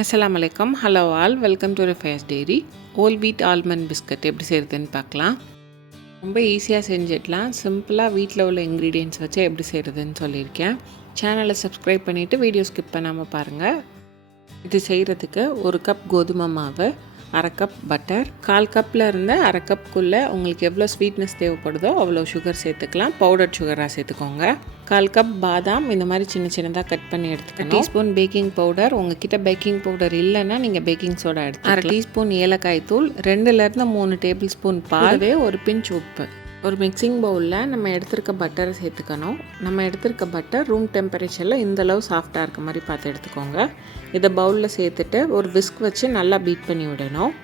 அஸ்ஸலாமு அலைக்கும். Hello all, welcome to ரிஃபயர்ஸ் dairy. Whole wheat almond biscuit எப்படி செய்கிறதுன்னு பார்க்கலாம். ரொம்ப ஈஸியாக செஞ்சிடலாம். சிம்பிளாக வீட்டில் உள்ள இன்க்ரீடியன்ட்ஸ் வச்சு எப்படி செய்கிறதுன்னு சொல்லியிருக்கேன். சேனலை சப்ஸ்கிரைப் பண்ணிவிட்டு வீடியோ ஸ்கிப் பண்ணாமல் பாருங்கள். இது செய்கிறதுக்கு 1 கப் கோதுமை மாவு, 1/2 கப் பட்டர், 1/4 கப்பில் இருந்து 1/2 கப்புக்குள்ளே உங்களுக்கு எவ்வளோ ஸ்வீட்னஸ் தேவைப்படுதோ அவ்வளோ சுகர் சேர்த்துக்கலாம். பவுடர் சுகராக சேர்த்துக்கோங்க. 1/4 கப் பாதாம் இந்த மாதிரி சின்ன சின்னதாக கட் பண்ணி எடுத்துக்கணும். டீஸ்பூன் பேக்கிங் பவுடர், உங்ககிட்ட பேக்கிங் பவுடர் இல்லைன்னா நீங்கள் பேக்கிங் சோடா எடுத்து. 1/2 டீஸ்பூன் ஏலக்காய் தூள், 2லேருந்து 3 டேபிள் ஸ்பூன் பால், ஒரு பிஞ்ச் உப்பு. ஒரு மிக்சிங் பவுலில் நம்ம எடுத்துருக்க பட்டரை சேர்த்துக்கணும். நம்ம எடுத்துருக்க பட்டர் ரூம் டெம்பரேச்சரில் இந்தளவு சாஃப்டாக இருக்க மாதிரி பார்த்து எடுத்துக்கோங்க. இதை பவுலில் சேர்த்துட்டு ஒரு விஸ்க் வச்சு நல்லா பீட் பண்ணி விடணும்.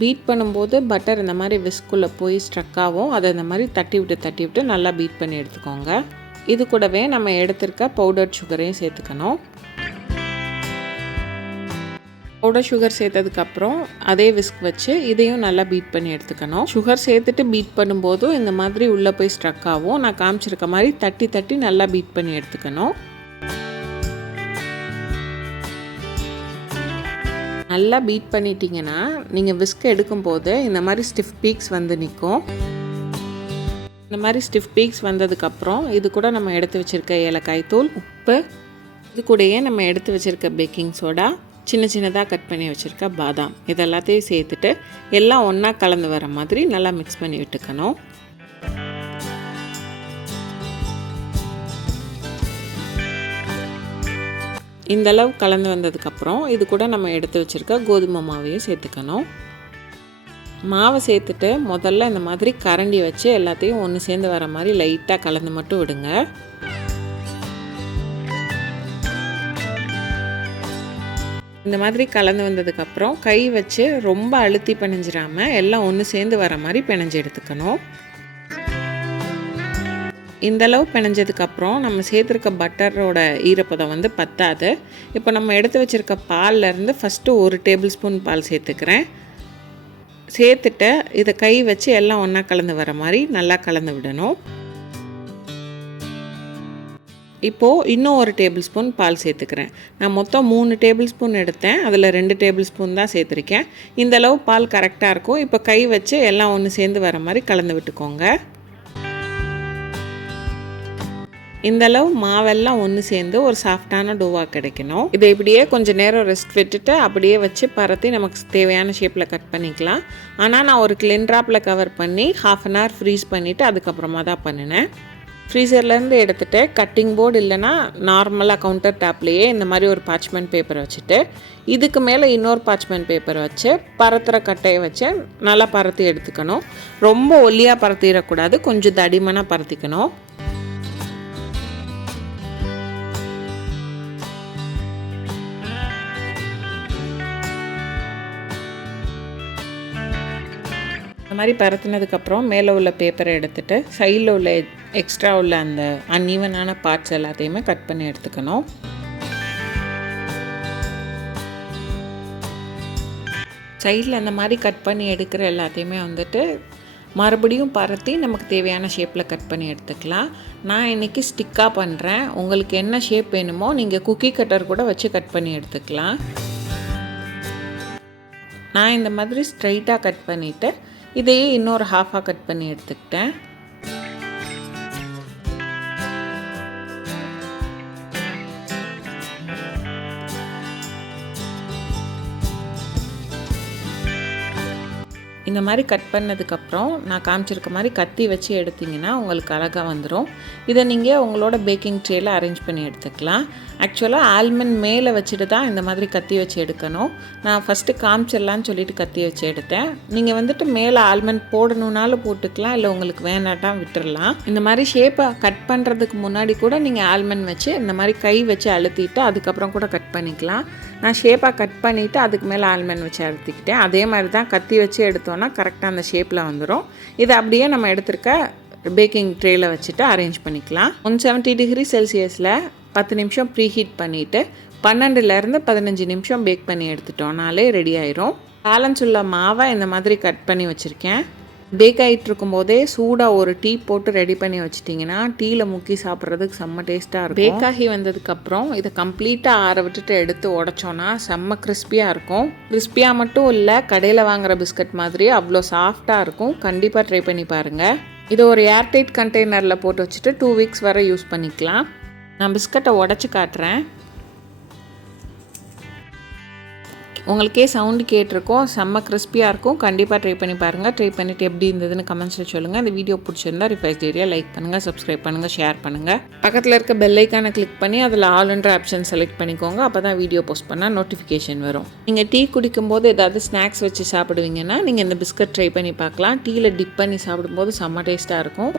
பீட் பண்ணும்போது பட்டர் இந்த மாதிரி விஸ்க்குள்ளே போய் ஸ்ட்ரக் ஆகும். அதை இந்த மாதிரி தட்டி விட்டு நல்லா பீட் பண்ணி எடுத்துக்கோங்க. இது கூடவே நம்ம எடுத்துருக்க பவுடர் சுகரையும் சேர்த்துக்கணும். பவுடர் சுகர் சேர்த்ததுக்கப்புறம் அதே விஸ்க் வச்சு இதையும் நல்லா பீட் பண்ணி எடுத்துக்கணும். சுகர் சேர்த்துட்டு பீட் பண்ணும்போதும் இந்த மாதிரி உள்ளே போய் ஸ்ட்ரக் ஆகும். நான் காமிச்சிருக்க மாதிரி தட்டி நல்லா பீட் பண்ணி எடுத்துக்கணும். நல்லா பீட் பண்ணிட்டீங்கன்னா நீங்கள் விஸ்க் எடுக்கும்போது இந்த மாதிரி ஸ்டிஃப் பீக்ஸ் வந்து நிற்கும். இந்த மாதிரி ஸ்டிஃப் பீக்ஸ் வந்ததுக்கப்புறம் இது கூட நம்ம எடுத்து வச்சுருக்க ஏலக்காய் தூள், உப்பு, இது கூடயே நம்ம எடுத்து வச்சுருக்க பேக்கிங் சோடா, சின்ன சின்னதாக கட் பண்ணி வச்சுருக்க பாதாம், இது எல்லாத்தையும் சேர்த்துட்டு எல்லாம் ஒன்றா கலந்து வர மாதிரி நல்லா மிக்ஸ் பண்ணி விட்டுக்கணும். இந்தளவு கலந்து வந்ததுக்கப்புறம் இது கூட நம்ம எடுத்து வச்சுருக்க கோதுமை மாவையும் சேர்த்துக்கணும். மாவை சேர்த்துட்டு முதல்ல இந்த மாதிரி கரண்டி வச்சு எல்லாத்தையும் ஒன்று சேர்ந்து வர மாதிரி லைட்டாக கலந்து மட்டும் விடுங்க. இந்த மாதிரி கலந்து வந்ததுக்கப்புறம் கை வச்சு ரொம்ப அழுத்தி பிணைஞ்சிடாமல் எல்லாம் ஒன்று சேர்ந்து வர மாதிரி பிணைஞ்சு எடுத்துக்கணும். இந்தளவு பிணைஞ்சதுக்கப்புறம் நம்ம சேர்த்துருக்க பட்டரோட ஈரப்பதம் வந்து பத்தாது. இப்போ நம்ம எடுத்து வச்சுருக்க பால்லேருந்து ஃபஸ்ட்டு 1 டேபிள் ஸ்பூன் பால் சேர்த்துக்கிறேன். சேர்த்துட்டு இதை கை வச்சு எல்லாம் ஒன்றா கலந்து வர மாதிரி நல்லா கலந்து விடணும். இப்போது இன்னும் 1 டேபிள் ஸ்பூன் பால் சேர்த்துக்கிறேன். நான் மொத்தம் 3 டேபிள் ஸ்பூன் எடுத்தேன். அதில் 2 டேபிள் ஸ்பூன் தான் சேர்த்துருக்கேன். இந்தளவு பால் கரெக்டாக இருக்கும். இப்போ கை வச்சு எல்லாம் ஒன்று சேர்ந்து வர மாதிரி கலந்து விட்டுக்கோங்க. இந்தளவு மாவெல்லாம் ஒன்று சேர்ந்து ஒரு சாஃப்டான டோவாக கிடைக்கணும். இதை இப்படியே கொஞ்சம் நேரம் ரெஸ்ட் விட்டுட்டு அப்படியே வச்சு பரத்தி நமக்கு தேவையான ஷேப்பில் கட் பண்ணிக்கலாம். ஆனால் நான் ஒரு கிளின் ட்ராப்பில் கவர் பண்ணி 1/2 அன் ஹவர் ஃப்ரீஸ் பண்ணிவிட்டு அதுக்கப்புறமா தான் பண்ணினேன். ஃப்ரீசர்லேருந்து எடுத்துகிட்டு கட்டிங் போர்டு இல்லைனா நார்மலாக கவுண்டர் டாப்லேயே இந்த மாதிரி ஒரு பார்ச்மெண்ட் பேப்பர் வச்சுட்டு இதுக்கு மேலே இன்னொரு பார்ச்மெண்ட் பேப்பர் வச்சு பரத்துற கட்டையை வச்சு நல்லா பரத்தி எடுத்துக்கணும். ரொம்ப ஒல்லியாக பரத்திடக்கூடாது, கொஞ்சம் தடிமனாக பரத்திக்கணும். இந்த மாதிரி பரத்தினதுக்கப்புறம் மேலே உள்ள பேப்பரை எடுத்துகிட்டு சைடில் உள்ள எக்ஸ்ட்ரா உள்ள அந்த அன்ஈவனான பார்ட்ஸ் எல்லாத்தையுமே கட் பண்ணி எடுத்துக்கணும். சைடில் அந்த மாதிரி கட் பண்ணி எடுக்கிற எல்லாத்தையுமே வந்துட்டு மறுபடியும் பரத்தி நமக்கு தேவையான ஷேப்பில் கட் பண்ணி எடுத்துக்கலாம். நான் இன்றைக்கி ஸ்டிக்காக பண்ணுறேன். உங்களுக்கு என்ன ஷேப் வேணுமோ நீங்கள் குக்கி கட்டர் கூட வச்சு கட் பண்ணி எடுத்துக்கலாம். நான் இந்த மாதிரி ஸ்ட்ரைட்டாக கட் பண்ணிவிட்டு இதையே இன்னொரு ஹாஃபாக கட் பண்ணி எடுத்துக்கிட்டேன். இந்த மாதிரி கட் பண்ணதுக்கப்புறம் நான் காமிச்சிருக்க மாதிரி கத்தி வச்சு எடுத்திங்கன்னா உங்களுக்கு அழகாக வந்துடும். இதை நீங்கள் உங்களோட பேக்கிங் ட்ரேயில் அரேஞ்ச் பண்ணி எடுத்துக்கலாம். ஆக்சுவலாக ஆல்மண்ட் மேலே வச்சுட்டு தான் இந்த மாதிரி கத்தி வச்சு எடுக்கணும். நான் ஃபஸ்ட்டு காமிச்சிடலான்னு சொல்லிட்டு கத்தி வச்சு எடுத்தேன். நீங்கள் வந்துட்டு மேலே ஆல்மண்ட் போடணுன்னாலும் போட்டுக்கலாம், இல்லை உங்களுக்கு வேணாட்டா விட்டுடலாம். இந்த மாதிரி ஷேப்பை கட் பண்ணுறதுக்கு முன்னாடி கூட நீங்கள் ஆல்மண்ட் வச்சு இந்த மாதிரி கை வச்சு அழுத்திட்டு அதுக்கப்புறம் கூட கட் பண்ணிக்கலாம். நான் ஷேப்பாக கட் பண்ணிவிட்டு அதுக்கு மேலே ஆல்மண்ட் வச்சு அழுத்திக்கிட்டேன். அதே மாதிரி தான் கத்தி வச்சு எடுத்தோன்னா கரெக்டாக அந்த ஷேப்பில் வந்துடும். இதை அப்படியே நம்ம எடுத்துருக்க பேக்கிங் ட்ரேயில் வச்சுட்டு அரேஞ்ச் பண்ணிக்கலாம். 170 டிகிரி செல்சியஸில் 10 நிமிஷம் ப்ரீ ஹீட் பண்ணிவிட்டு 12லேருந்து 15 நிமிஷம் பேக் பண்ணி எடுத்துட்டோம்னாலே ரெடி ஆயிரும். பேலன்ஸ் உள்ள மாவை இந்த மாதிரி கட் பண்ணி வச்சுருக்கேன். பேக் ஆகிட்டு இருக்கும்போதே சூடாக ஒரு டீ போட்டு ரெடி பண்ணி வச்சிட்டிங்கன்னா டீயில் முக்கி சாப்பிட்றதுக்கு செம்ம டேஸ்ட்டாக இருக்கும். பேக் ஆகி வந்ததுக்கப்புறம் இதை கம்ப்ளீட்டாக ஆற விட்டுட்டு எடுத்து உடச்சோன்னா செம்ம கிறிஸ்பியாக இருக்கும். கிறிஸ்பியாக மட்டும் இல்லை, கடையில் வாங்குகிற பிஸ்கட் மாதிரி அவ்வளோ சாஃப்டாக இருக்கும். கண்டிப்பாக ட்ரை பண்ணி பாருங்கள். இதை ஒரு ஏர்டைட் கண்டெய்னரில் போட்டு வச்சுட்டு 2 வீக்ஸ் வரை யூஸ் பண்ணிக்கலாம். நான் பிஸ்கட்டை உடச்சி காட்டுறேன். உங்களுக்கே சவுண்டு கேட்டிருக்கோம், செம்ம கிறிஸ்பியாக இருக்கும். கண்டிப்பாக ட்ரை பண்ணி பாருங்கள். ட்ரை பண்ணிவிட்டு எப்படி இருந்ததுன்னு கமெண்ட்ஸில் சொல்லுங்கள். இந்த வீடியோ பிடிச்சிருந்தா ரிஃபைஸ் டெய்ரியை லைக் பண்ணுங்கள், சப்ஸ்கிரைப் பண்ணுங்கள், ஷேர் பண்ணுங்கள். பக்கத்தில் இருக்க பெல் ஐக்கானை கிளிக் பண்ணி அதில் ஆல்ன்ற ஆப்ஷன் செலக்ட் பண்ணிக்கோங்க. அப்போ தான் வீடியோ போஸ்ட் பண்ணால் நோட்டிஃபிகேஷன் வரும். நீங்கள் டீ குடிக்கும்போது ஏதாவது ஸ்நாக்ஸ் வச்சு சாப்பிடுவீங்கன்னா நீங்கள் இந்த பிஸ்கட் ட்ரை பண்ணி பார்க்கலாம். டீயில் டிப் பண்ணி சாப்பிடும்போது செம்ம டேஸ்ட்டாக இருக்கும்.